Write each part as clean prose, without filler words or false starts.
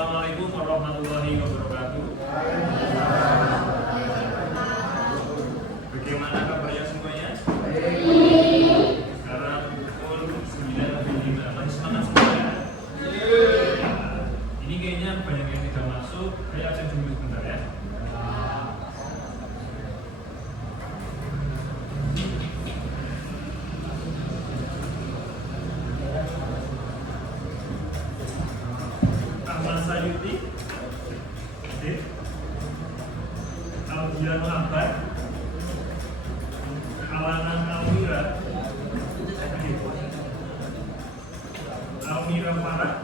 Assalamualaikum warahmatullahi wabarakatuh. Bagaimana kabarnya semuanya? Sekarang pukul 9.05. Masih semangat semua ya? Ini kayaknya banyak yang tidak masuk. Saya absen dulu sebentar ya. Sayuti, Aldiano Abad, Alanan Almira, Almira Farah,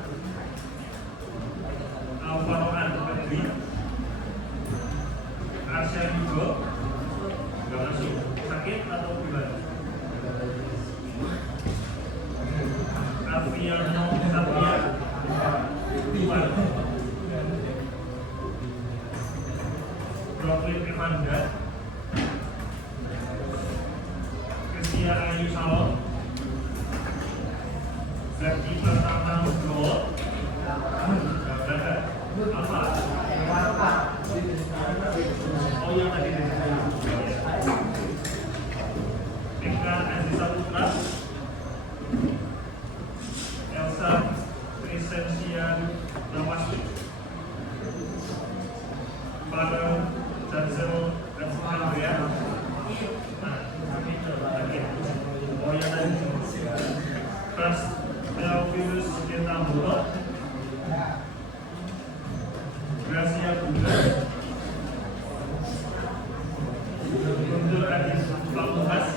Alvaroan Adri, Arsya Yugo, nggak masuk, sakit atau gimana? Alfiano Satria, Brooklyn Emanda, Kesia Ayu Salon, Zaki Pertama Nugroho, apa? Oh yang tadi Eka Aziza Putra, Elsa Crescencia Nawasli, Farel Jansel dan Andrea. Oh yang tadi Pras Elvirus Ketambulo, Gracia Bunda, Guntur Adis Pamukas,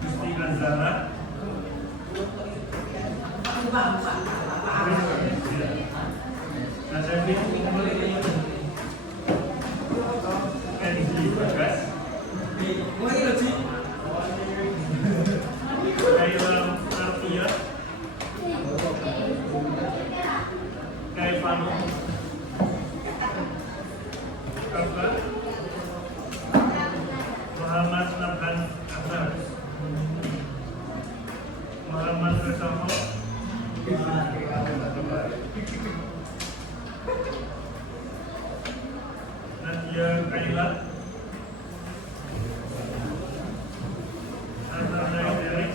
Gusti Azara, Najamid Kenji Bagas, Kaila Artia, Kaifano, Kaka, Muhammad Nabhan Azhar, Muhammad Resamo, Nadia Kaila, Nathanael Derek,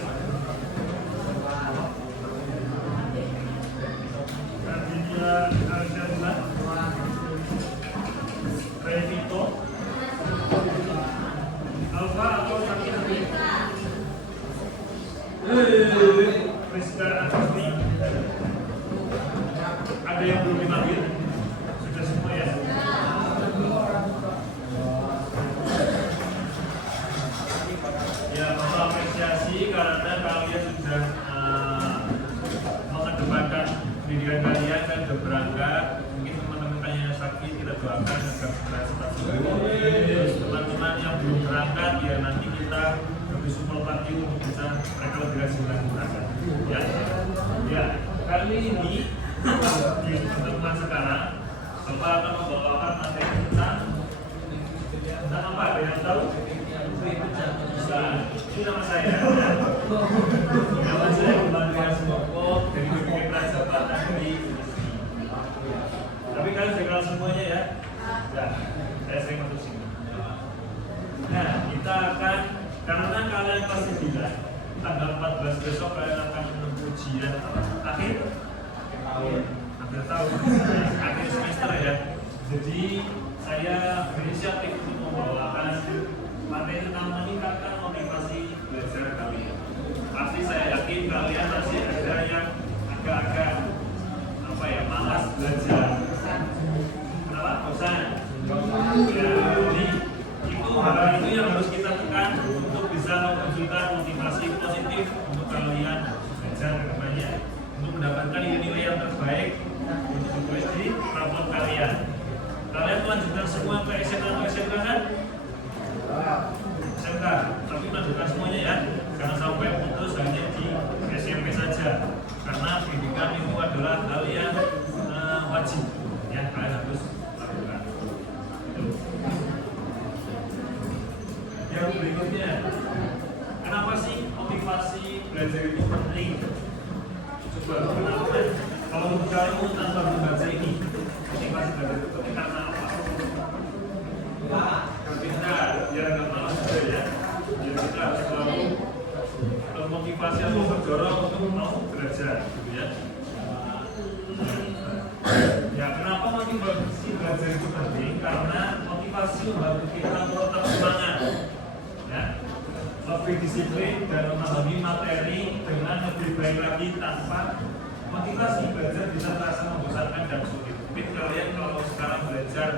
Nadia Arjana, Revito, Alfa atau sakit hati, Rizka Asmi. Ada yang belum dipanggil? Sudah semua ya? Ya, mau apresiasi karena kalian sudah mengedepankan pendidikan kalian dan sudah berangkat. Mungkin teman-teman yang sakit kita doakan agar segera cepat sembuh. Terus teman-teman yang belum berangkat ya nanti kita lebih supel pagi untuk bisa mereka lebih rajin lagi berangkat. Ya, kali ini di pertemuan sekarang Bapak akan membawakan materi tentang apa? Ada yang tahu? Ini nama saya. Nama saya Kembalian Semoko dari BPK Jabatan di Tapi kalian sudah kenal semuanya ya? Ya, saya sering masuk sini. Nah, kita akan karena kalian pasti bilang tanggal 14 besok kalian akan menempuh ujian akhir tahun, akhir semester ya. Jadi saya berinisiatif untuk membawakan materi tentang meningkatkan motivasi belajar kalian. Pasti saya yakin kalian masih ada yang agak-agak malas belajar. Kenapa? Bosan. Ya, jadi hal itu yang harus kita tekan untuk bisa memunculkan motivasi positif untuk kalian belajar ke depannya, untuk mendapatkan nilai yang terbaik untuk ditulis di rapor kalian. Kalian melanjutkan semua ke SMA atau SMK kan? SMK, tapi melanjutkan semuanya ya, jangan sampai putus hanya di SMP saja, karena pendidikan itu adalah hal yang wajib ya, kalian harus lakukan. Yang berikutnya, kenapa sih motivasi belajar itu penting? Coba kenapa? kamu tanpa membaca ini? Motivasi belajar itu karena apa? Kita biar nggak malas juga ya. Biar kita harus selalu termotivasi atau terdorong untuk mau belajar, gitu ya. Ya, kenapa motivasi belajar itu penting? Karena motivasi membantu kita tetap semangat, ya, lebih disiplin dan memahami materi dengan lebih baik lagi. Tanpa motivasi belajar bisa terasa membosankan dan sulit. Mungkin kalian kalau sekarang belajar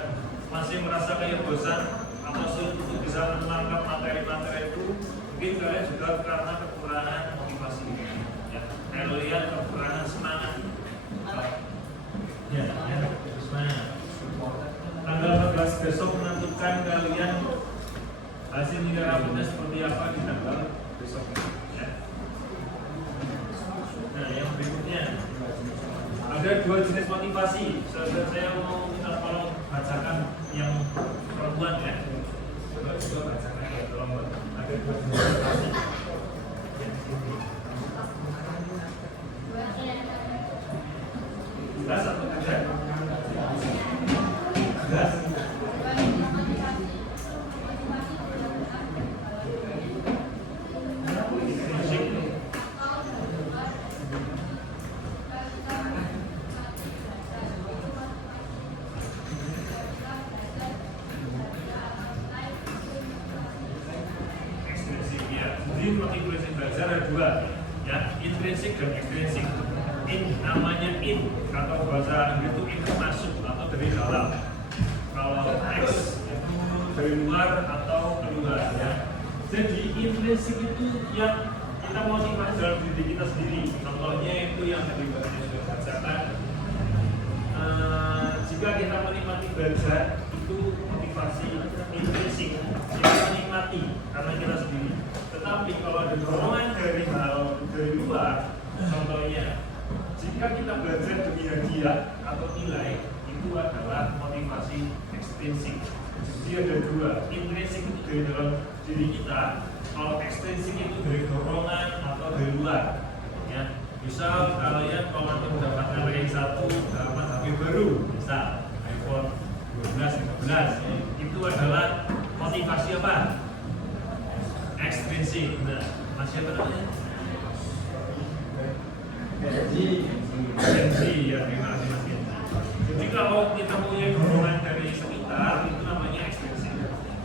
masih merasa kayak bosan atau sulit untuk bisa menangkap materi-materi itu, mungkin kalian juga karena kekurangan motivasi, ya, kalian kekurangan semangat. Ya, semangat. Tanggal 14 besok menentukan kalian hasil nilai rapotnya seperti apa di tanggal besok, ya. Nah, yang berikutnya ada 2 jenis motivasi. Saya mau minta tolong bacakan yang perempuan, ya. Coba bacakan ya, tolong. Ada 2 jenis motivasi. Jelas atau tidak? Jelas. Ekstrinsik, ya. Jadi motivasi belajar ada 2, ya, intrinsik dan ekstrinsik. Namanya in atau bahasa Inggris itu masuk atau dari dalam. Kalau X itu dari luar atau keluar, ya. Jadi intrinsik itu yang kita motivasi dalam diri kita sendiri. Contohnya itu yang tadi Bapak sudah bacakan. Jika kita menikmati belajar itu motivasi intrinsik, kita menikmati karena kita sendiri. Tetapi kalau ada dorongan dari luar, contohnya jika kita belajar demi hadiah atau nilai, itu adalah motivasi ekstrinsik. Jadi ada 2, intrinsik itu dari dalam diri kita, kalau ekstrinsik itu dari dorongan atau dari luar, ya. Misal kalian kalau nanti mendapatkan ranking 1 dapat HP baru, misal iPhone 12, 15, ya. Itu adalah motivasi apa? Ekstrinsik. Nah, masih apa namanya? Energi, ya, terima kasih Mas Genji. Jadi kalau kita punya dorongan dari sekitar, itu namanya ekstrinsik.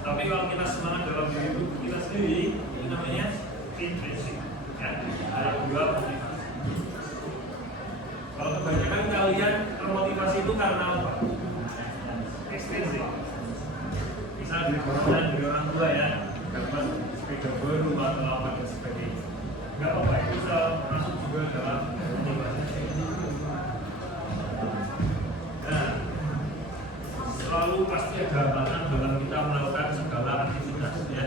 Tapi kalau kita semangat dalam diri kita sendiri, itu namanya intrinsik, ya. Ada 2 motivasi. Kalau kebanyakan kalian termotivasi itu karena apa? Ekstrinsik. Misal dari dorongan dari orang tua, ya, dapat sepeda baru atau apa dan sebagainya. Enggak apa-apa, itu bisa masuk juga dalam motivasi. Nah, selalu pasti ada hambatan dalam kita melakukan segala aktivitas, ya.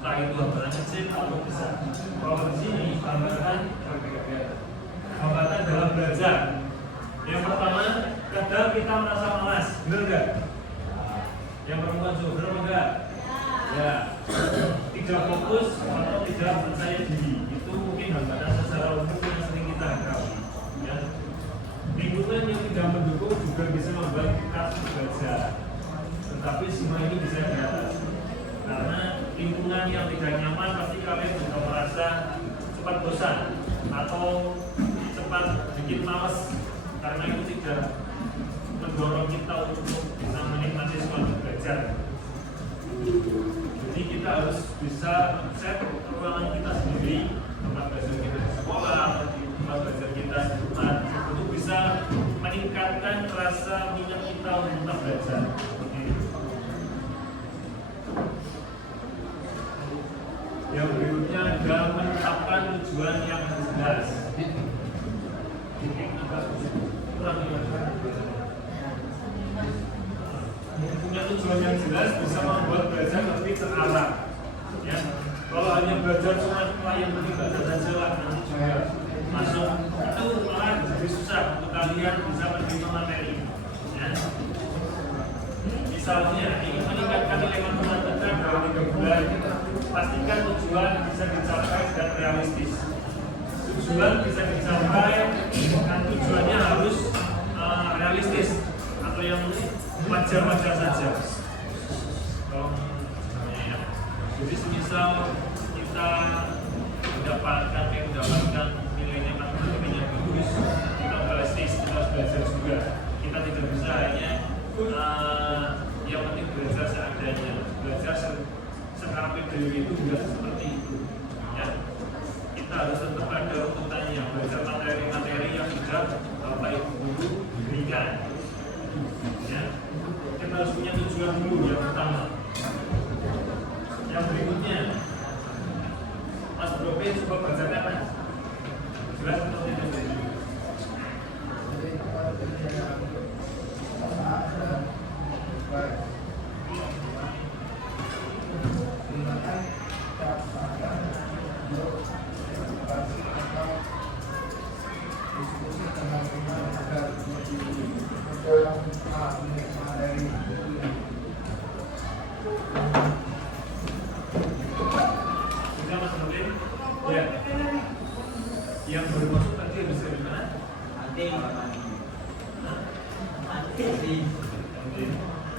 Entah itu hambatan kecil atau besar. Kalau di sini hambatan dalam belajar. Yang pertama, kadang kita merasa malas, benar nggak? Yang perempuan juga benar nggak? Ya, tidak fokus atau tidak percaya diri. Mungkin hambatan secara umum yang sering kita hadapi, ya. Lingkungan yang tidak mendukung juga bisa membuat kita belajar, tetapi semua ini bisa diatasi. Karena lingkungan yang tidak nyaman pasti kalian juga merasa cepat bosan atau cepat bikin males, karena itu tidak mendorong kita untuk bisa menikmati suatu belajar. Jadi kita harus bisa set ruangan kita sendiri, tempat belajar kita di sekolah atau di tempat belajar kita di rumah, untuk bisa meningkatkan rasa minat kita untuk belajar. Yang berikutnya adalah menetapkan tujuan yang jelas. Punya tujuan yang jelas bisa membuat belajar lebih terarah, ya. Kalau hanya belajar cuma yang penting belajar saja lah, nanti juga masuk itu malah jadi susah untuk kalian bisa menerima materi, ya. Misalnya ingin meningkatkan nilai matematika dalam 3 bulan, pastikan tujuan bisa dicapai dan realistis. Tujuan bisa dicapai dan tujuannya harus wajar-wajar saja. Ya. Jadi semisal kita mendapatkan nilainya matematikanya bagus, kita belajar, kita harus belajar juga. Kita tidak bisa hanya yang penting belajar seadanya, belajar secara PDW itu tidak seperti itu. Ya. Kita harus tetap ada urutannya, belajar materi-materi yang sudah Bapak Ibu guru berikan. Ya. Kita harus punya tujuan dulu yang pertama. Yang berikutnya, Mas Brope coba bacakan Mas. Jelas atau tidak? Yang bermaksud tadi habis dari mana? Nanti.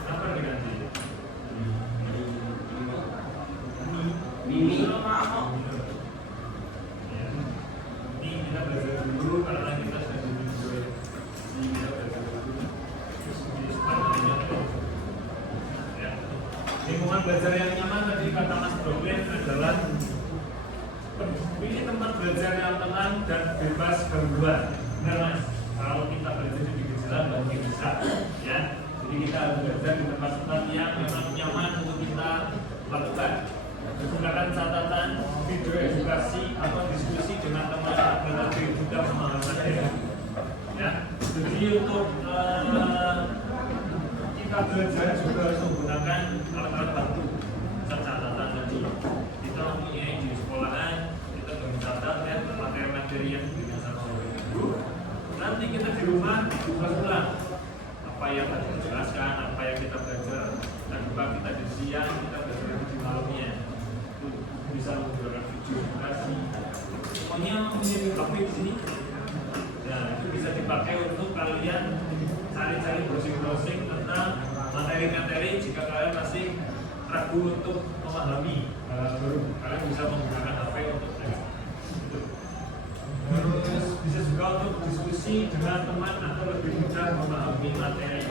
Apa diganti? Mimi. Ini kita belajar dulu karena kita sudah dulu. Ini kita belajar dulu. Ya. Lingkungan belajar yang nyaman tadi kata Mas Broklin adalah pilih tempat belajar yang tenang dan bebas gangguan. Benar Mas? Kalau kita belajar di pinggir jalan mungkin bisa, ya. Jadi kita harus belajar di tempat-tempat yang memang nyaman untuk kita lakukan. Gunakan catatan, video edukasi atau diskusi dengan teman agar lebih mudah memahami materi. Ya. Jadi untuk kita belajar juga harus menggunakan alat-alat bantu, catatan tadi. Kita mempunyai di sekolahan. Mencatat ya materi-materi yang diberikan sama guru. Nanti kita di rumah buka ulang apa yang tadi dijelaskan, apa yang kita belajar. Dan juga kita di siang kita belajar di malamnya. Itu bisa menggunakan video edukasi. Pokoknya punya HP di sini. Ya, itu bisa dipakai untuk kalian cari-cari browsing-browsing tentang materi-materi jika kalian masih ragu untuk memahami baru. Kalian bisa menggunakan HP untuk terus bisa juga untuk diskusi dengan teman atau lebih mudah memahami materi.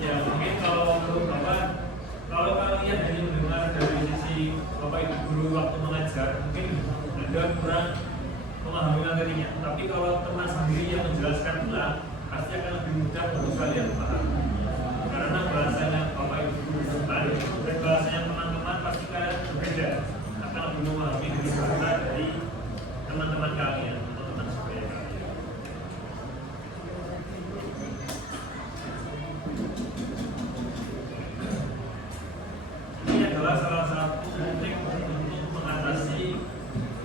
Ya mungkin kalau menurut Bapak, kalau kalian hanya mendengar dari sisi Bapak Ibu guru waktu mengajar, mungkin Anda kurang memahami materinya. Tapi kalau teman sendiri yang menjelaskan pula, pasti akan lebih mudah untuk kalian paham. Karena bahasanya Bapak Ibu guru depan dan bahasanya teman-teman pasti kalian berbeda. Akan lebih memahami dari bahasa dari teman-teman kalian atau teman sebaya kalian. Ini adalah salah satu teknik untuk mengatasi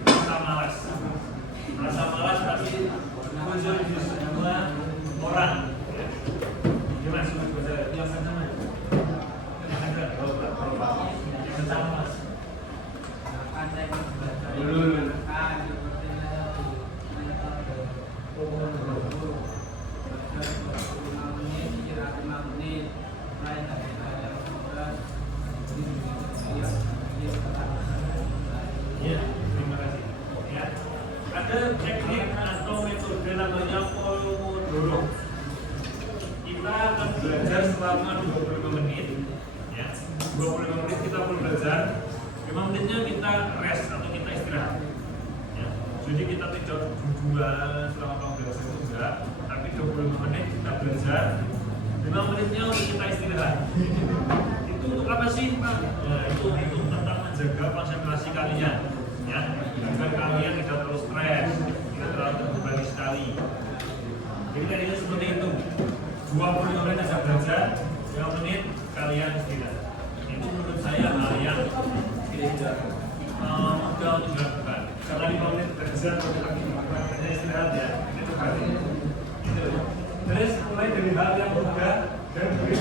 rasa malas. Rasa malas pasti muncul di semua orang. Ini masuk ke yang sama. Yang ada yang sama. Dulu. Ya, terima kasih. Ya, ada teknik atau metode namanya Pomodoro. Kita akan belajar selama 25 menit. Ya, 25 menit kita akan belajar. 5 menitnya kita rest atau kita istirahat. Ya, jadi kita tidak berbual selama kamu belajar itu enggak, tapi 25 menit kita belajar. 5 menitnya untuk kita istirahat. Itu untuk apa sih Pak? Nah, itu untuk tetap menjaga konsentrasi kalian, ya, agar kalian tidak terlalu stres, tidak terlalu terbebani sekali. Jadi tadinya seperti itu. 20 menit saya belajar, 5 menit kalian istirahat. Itu menurut saya hal yang tidak mudah untuk dilakukan. Karena 5 menit belajar, kita istirahat ya. Itu berarti. Terus mulai dari hal yang mudah dan beri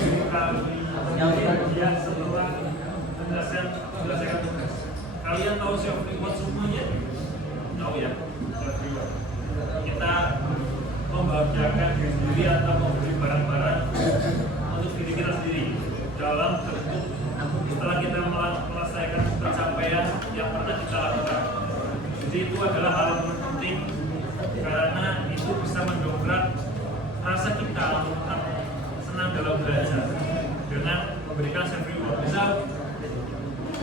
kalian setelah menyelesaikan tugas. Kalian tahu self reward semuanya? Tahu ya? Self reward. Kita membahagiakan diri sendiri atau membeli barang-barang untuk dalam bentuk setelah kita melesaikan pencapaian yang pernah kita lakukan. Jadi itu adalah hal yang penting karena itu bisa mendongkrak rasa kita untuk senang dalam belajar dengan memberikan self reward. Misal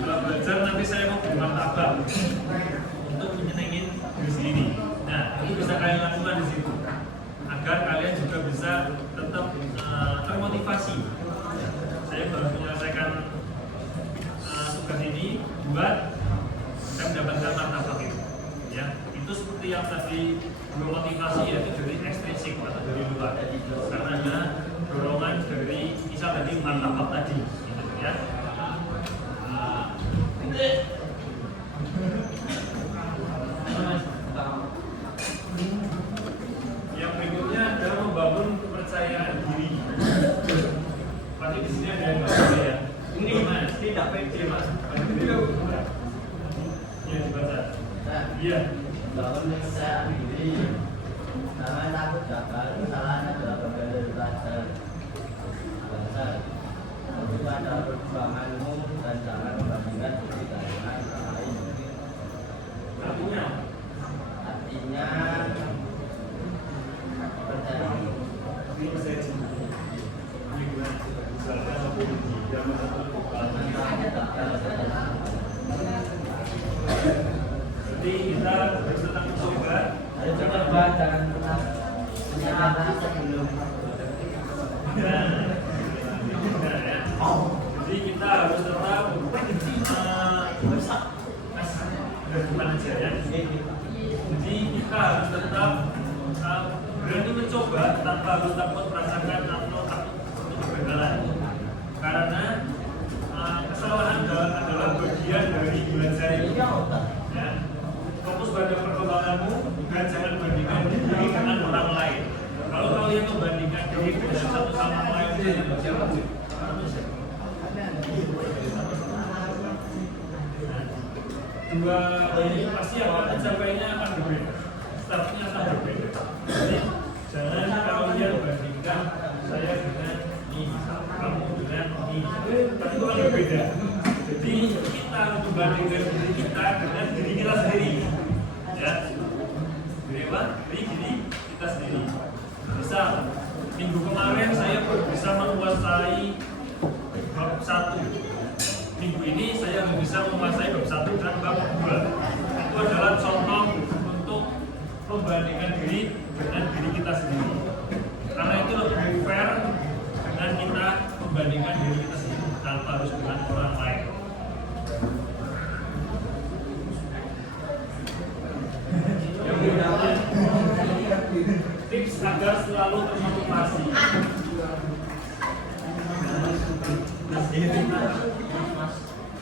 dalam belajar nanti saya mau beri martabak untuk menyenangin diri sendiri. Nah, itu bisa kalian lakukan di situ agar kalian juga bisa tetap termotivasi. Saya baru menyelesaikan tugas ini buat saya mendapatkan martabak itu. Ya, itu seperti yang tadi motivasi yaitu dari ekstrinsik atau dari luar. Karena ada dorongan dari misal tadi martabak tadi, gitu, ya. Yang berikutnya adalah membangun kepercayaan diri. Pasti di sini ada yang baca ya. Ini mas, tidak pede mas. Ya dibaca. Iya. Bangun kepercayaan diri. Jangan takut gagal. Kesalahan adalah bagian dari belajar. Itu adalah perjuanganmu dan jangan membandingkan diri dengan orang lain. Artinya percaya. Jadi kita harus tetap mencoba. Harus coba, jangan pernah menyerah sebelum. Jadi kita harus tetap gimana aja ya. Jadi kita harus tetap berani mencoba tanpa harus takut merasakan atau takut untuk kegagalan. Karena kesalahan adalah bagian dari belajar itu. Ya. Fokus pada perkembanganmu dan jangan bandingkan diri dengan orang lain. Kalau kalian membandingkan diri dengan satu sama lain, dua ini pasti akan pencapaiannya akan berbeda, startnya akan berbeda. Jadi jangan kalian bandingkan saya dengan ini, kamu dengan ini, itu akan berbeda. Jadi kita harus membandingkan diri kita dengan diri kita sendiri, ya. Diri apa? Diri kita sendiri. Misal minggu kemarin saya bisa menguasai bab 1. Minggu ini saya bisa menguasai bab 1 dan bab 2. Itu adalah contoh untuk membandingkan diri dengan diri kita sendiri. Karena itu lebih fair dengan kita membandingkan diri kita sendiri tanpa harus dengan orang lain. Yang berikutnya, tips agar selalu termotivasi.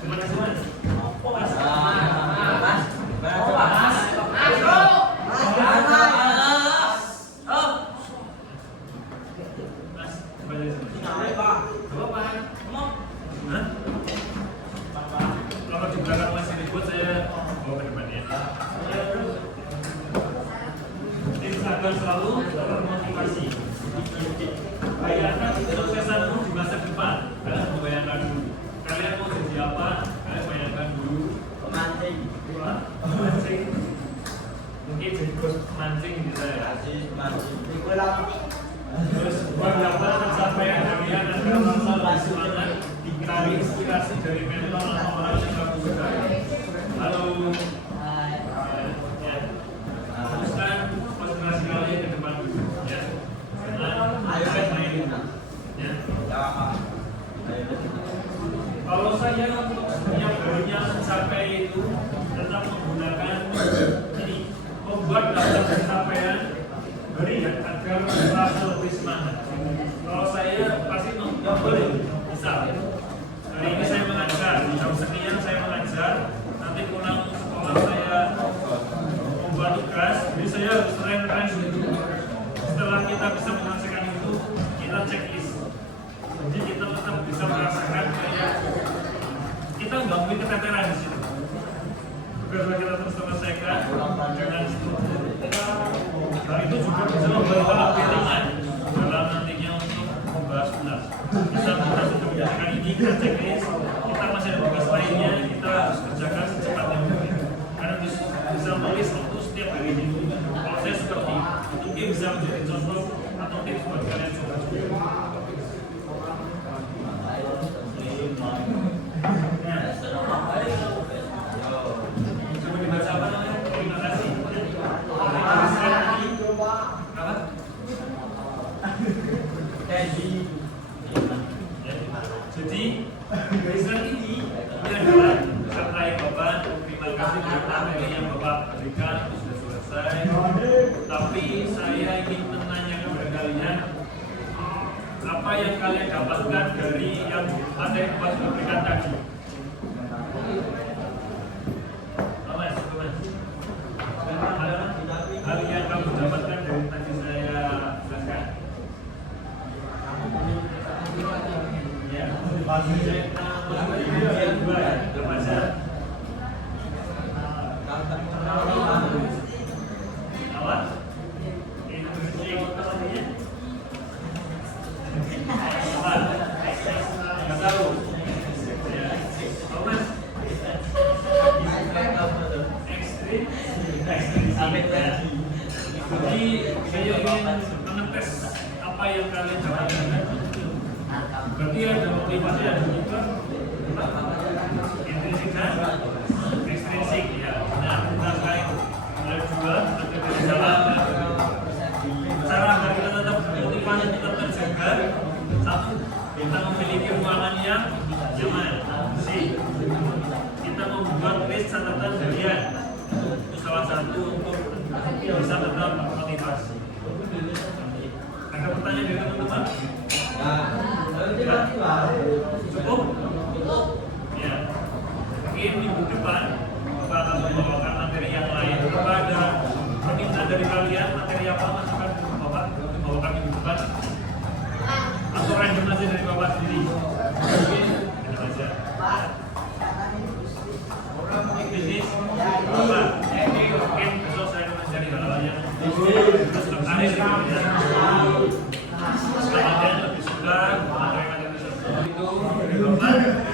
Gimana sih mas? Kalau di belakang masih ribut saya bawa ke depan ya. Tips agar selalu termotivasi. Bayangkan kesuksesanmu di masa depan. Kalian membayangkan dulu. Kalian mau jadi apa? Kalian bayangkan dulu. Pemancing. Pemancing. Mungkin jadi bos pemancing gitu ya. Pemancing. Terus bagaimana pencapaian kalian agar merasa lebih semangat, dicari inspirasi dari mentor atau orang yang kamu sukai. Halo. Ya. Teruskan konsentrasi kalian ke depan dulu. Ya. Ayo main. Ya. Kalau saya untuk yang barunya mencapai itu tetap menggunakan ini, membuat daftar pencapaian harian agar merasa lebih semangat. Kalau saya pasti boleh, misal hari ini saya mengajar, jam sekian saya mengajar, nanti pulang sekolah saya membuat tugas, jadi saya harus keren-keren gitu. Setelah kita bisa menyelesaikan itu, kita checklist. Jadi kita tetap bisa merasakan kayak kita nggak mungkin keteteran di situ. Tugas kita terus selesaikan dengan struktur. Nah itu juga bisa membantu lebih ringan dalam nantinya untuk membahas tugas. Bisa kita sudah menyelesaikan ini, kita checklist, kita masih ada tugas lainnya, kita harus kerjakan secepatnya mungkin. Karena bisa menulis waktu setiap hari ini. Kalau saya seperti itu, mungkin bisa menjadi contoh atau tips buat kalian coba. Coba dibaca apa namanya? Terima kasih. Apa? Jadi tulisan ini adalah kata yang Bapak terima kasih karena materi yang Bapak berikan itu sudah selesai. Tapi saya ingin menanyakan kepada kalian apa yang kalian dapatkan dari yang materi Bapak sudah berikan tadi. Mas, hal yang kamu dapatkan dari tadi saya jelaskan. Ya, jadi saya ingin mengetes apa yang kalian dapatkan. Berarti ada motivasi, ada juga intrinsik dan ekstrinsik ya. Nah, kita sekarang ada dua, ada berjalan. Cara agar kita tetap motivasi tetap terjaga, satu, kita memiliki ruangan yang nyaman. Kita membuat list catatan harian. Itu salah satu untuk bisa tetap motivasi. Ada pertanyaan dari teman-teman? Cukup? Ya. Mungkin minggu depan Bapak akan membawakan materi yang lain. Bapak ada permintaan dari kalian materi apa masukan Bapak untuk membawakan minggu depan? Atau random aja dari Bapak sendiri? Mungkin random aja. Bisnis Bapak. Mungkin besok saya akan mencari hal-hal yang terus tertarik di komunitas. Kalian lebih suka materi-materi tersebut itu dari Bapak.